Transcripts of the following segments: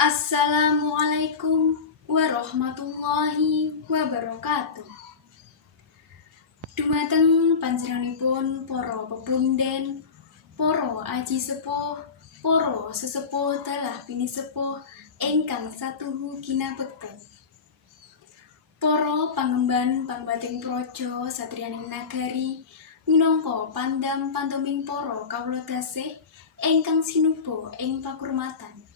Assalamualaikum warahmatullahi wabarakatuh. Dumateng panjenenganipun para pepunden, para aji sepuh, para sesepuh dalah bini sepuh ingkang satuhu ginabekten. Para pangemban pangbating praja satriyaning nagari minangka pandam-pandaming para kawula tasih ingkang sinuba ing pakurmatan.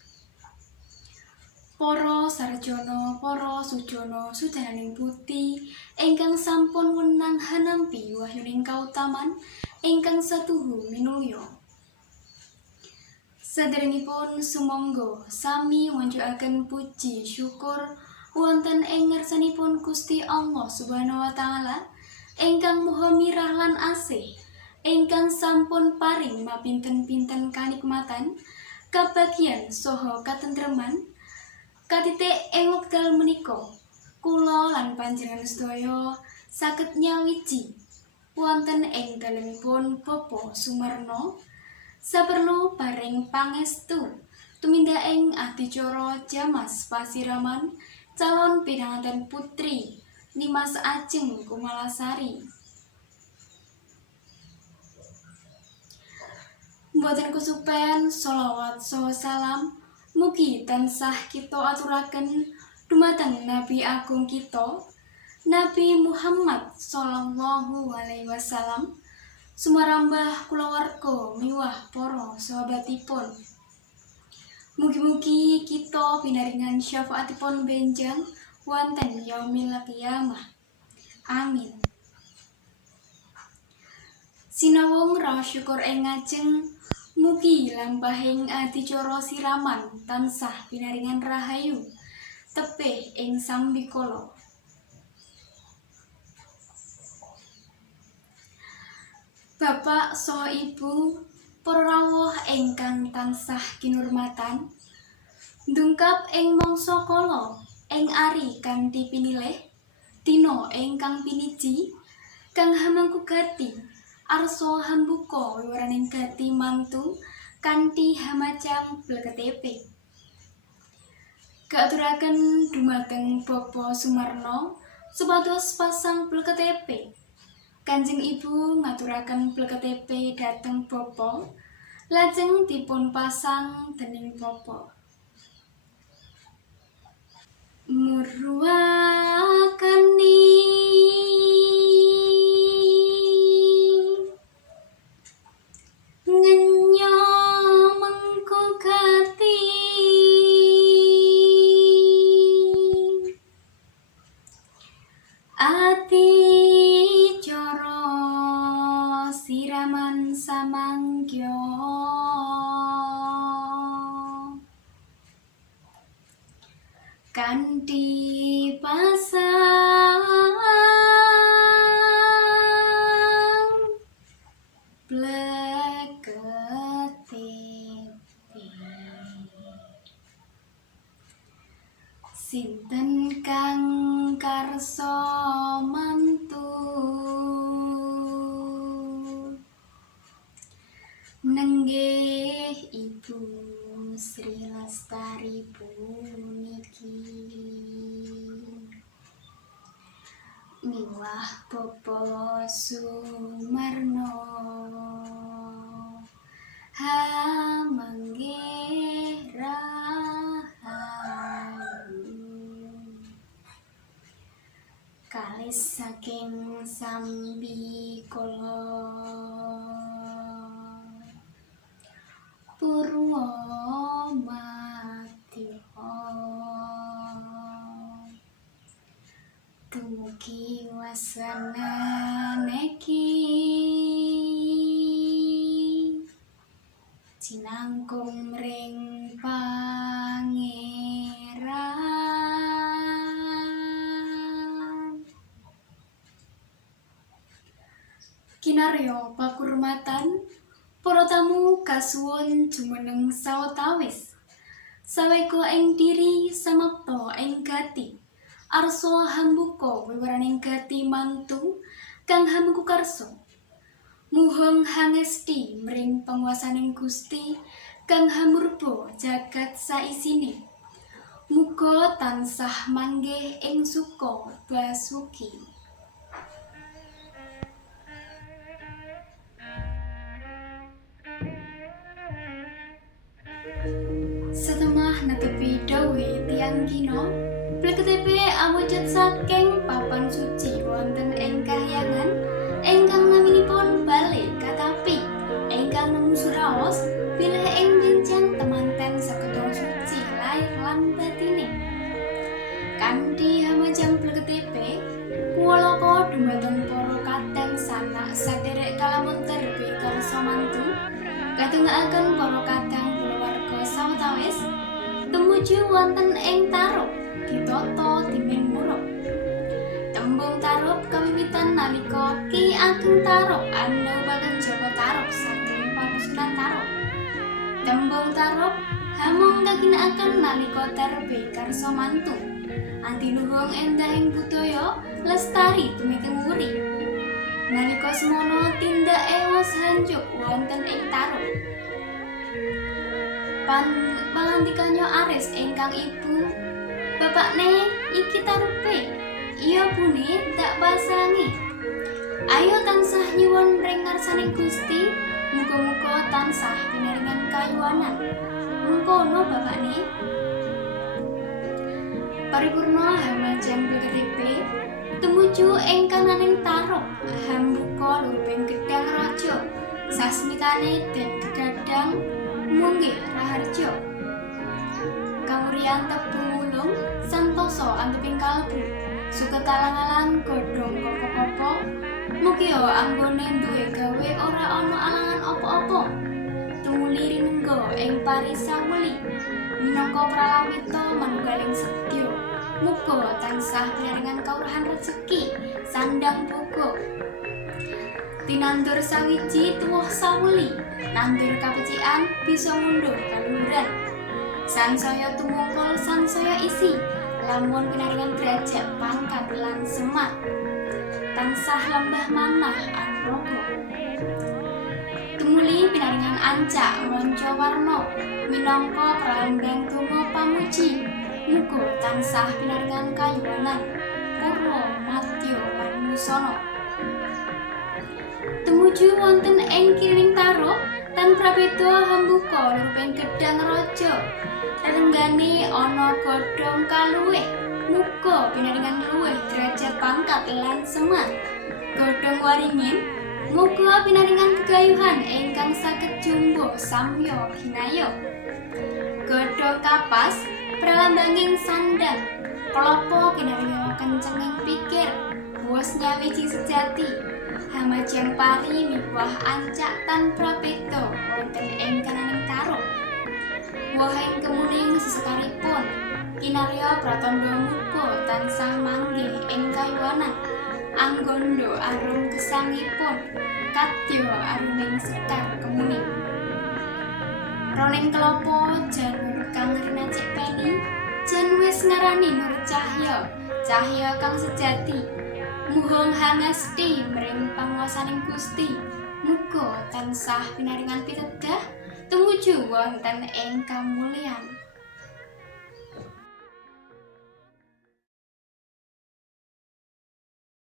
Para sarjana, para sujana, sujananing bukti ingkang sampun wenang hanampi wahyuning kautaman ingkang satuhu minulya. Saderengipun sumangga sami ngunjukaken puji syukur wonten ing ngarsanipun Gusti Allah Subhanahu wa taala ingkang maha mirah lan asih, ingkang sampun paring mapinten-pinten kanikmatan, kabagyan saha katentreman. Katitik ing wekdal menika, kula lan panjenengan sedaya saged nyawiji wonten ing dalemipun Bapa Sumarna saperlu paring pangestu tumindak ing adicara Jamas Pasiraman calon pinanganten putri Nimas Ajeng Kumalasari. Mboten kusupen sholawat saha salam mugi tansah kita aturaken dumateng Nabi Agung kita, Nabi Muhammad sallallahu alaihi wasallam, sumarambah kulawarga miwah para sahabatipun. Mugi-mugi kita pinaringan syafaatipun benjang wonten yaumil qiyamah. Amin. Sinawung raos syukur ing ngajeng mugi lampahing adicara siraman tansah pinaringan rahayu tepih ing sambikala. Bapak saha Ibu, para rawuh ingkang tansah kinurmatan, ndungkap ing mangsa kala ing ari kanthi pinilih dina ingkang piniji kang hamangku gati arsa hambuka wiwaraning gati mantu kanthi hamacam bleketipik. Kaaturaken dumateng Bapa Sumarna supados pasang bleketipik. Kanjeng Ibu ngaturaken bleketipik dhateng Bapa, lajeng dipun pasang dening Bapa. Murwakani ngenya mengko gati ati cara siraman samangkya kanthi pasang bleketipik. Sinten kang karsa mantu nenggih Ibu Sri Lestari puniki miwah Bapa Sumarna hamanggih rahayu kalis saking sambikala purwa madya dumugi wasananeki jinangkung mring Pangeran. Kinarya pakurmatan, para tamu kasuwun jumeneng sawetawis. Saweka ing diri samapta ing gati, arsa hambuka wiwaraning gati mantu kang hamengku karsa. Muhung hangesti mring panguwasaning Gusti kang hamurba jagat saisine. Muga tansah manggih ing suka basuki. Setemah netepi dawe tiyang kina, pleketipe awujud saking papan suci wonten ing kahyangan ingkang naminipun bale katapi ingkang nemu suraos bilih ing benjang temanten saketara suci lair lan batine. Kanthi hamajang pleketipe kuwalaka dumateng para kadang sanak saderek kalamun terbe karsa mantu katungaaken para kadang kulawarga sawetawis tumuju wonten ing tarub ditata timin murub. Tembung tarub kawiwitan nalika Ki Ageng Tarub anubaken Jaka Tarub saking panusunan tarub. Tembung tarub hamung kaginakaken nalika terbe karsa mantu antiluhung endahing budaya lestari tumingking wuri. Nalika semono tindake was hanjuk wonten ing tarub. Pangandikannya Aris ingkang ibu, bapakne iki tarupe, iya bune tak pasangi. Ayo tansah nyuwun ring ngarsaning Gusti, muga-muga tansah pinaringan kayuwanan. Mengkono bapakne. Paripurna hamajang pleketipe tumuju ing kananing tarub hambuka luruping gedhang raja sasmitane den gegadang munggih raharja. Kamurian tebu wulung santosa anteping kalebu suketalang-alang godhong kopo-kopo mugia anggone duwe gawe ora ana alangan apa-apa. Tumuli rinengga ing parisaweli minangka pralamita manunggaling sedya. Muga tansah pinaringan kaurahan rezeki sandang boga. Tinandur sawiji tuwuh sawuli, nandur kapecikan bisa mundur kaluhuran. Sansaya tumungkul sansaya isi, lamun pinaringan derajat pangkat lan semat. Tansah lembah manah anugraha. Tumuli pinaringan ancak manca warna minangka pralambang donga pamuji. Muga tansah pinaringan kayuwanan purwa madya lan musana. Tumuju wonten ing kirining tarub tan prabeda hambuka luruping gedhang raja. Renggane ana godhong kaluwih. Muga pinaringan luwih derajat pangkat lan semat. Godhong waringin muga pinaringan gegayuhan ingkang saged jumbo samya ginaya. Godhong kapas pralambanging sandang. Klapa pinaringan kencenging pikir. Wos nyawiji sejati. Hamajang pari miwah ancak tan prabeda wonten ing kananing tarub. Wohing kemuning sesekaripun kinarya pratandha muga tansah manggih ing kayuwanan. Anggondo arum gesangipun kadya aruming sekar kemuning. Roning klapa janur kang rinacik peni jan wis ngarani nur cahya, cahya kang sejati. Muhung hangesti mring panguwasaning Gusti. Muga tansah pinaringan pitedah tumuju wonten ing kamulyan.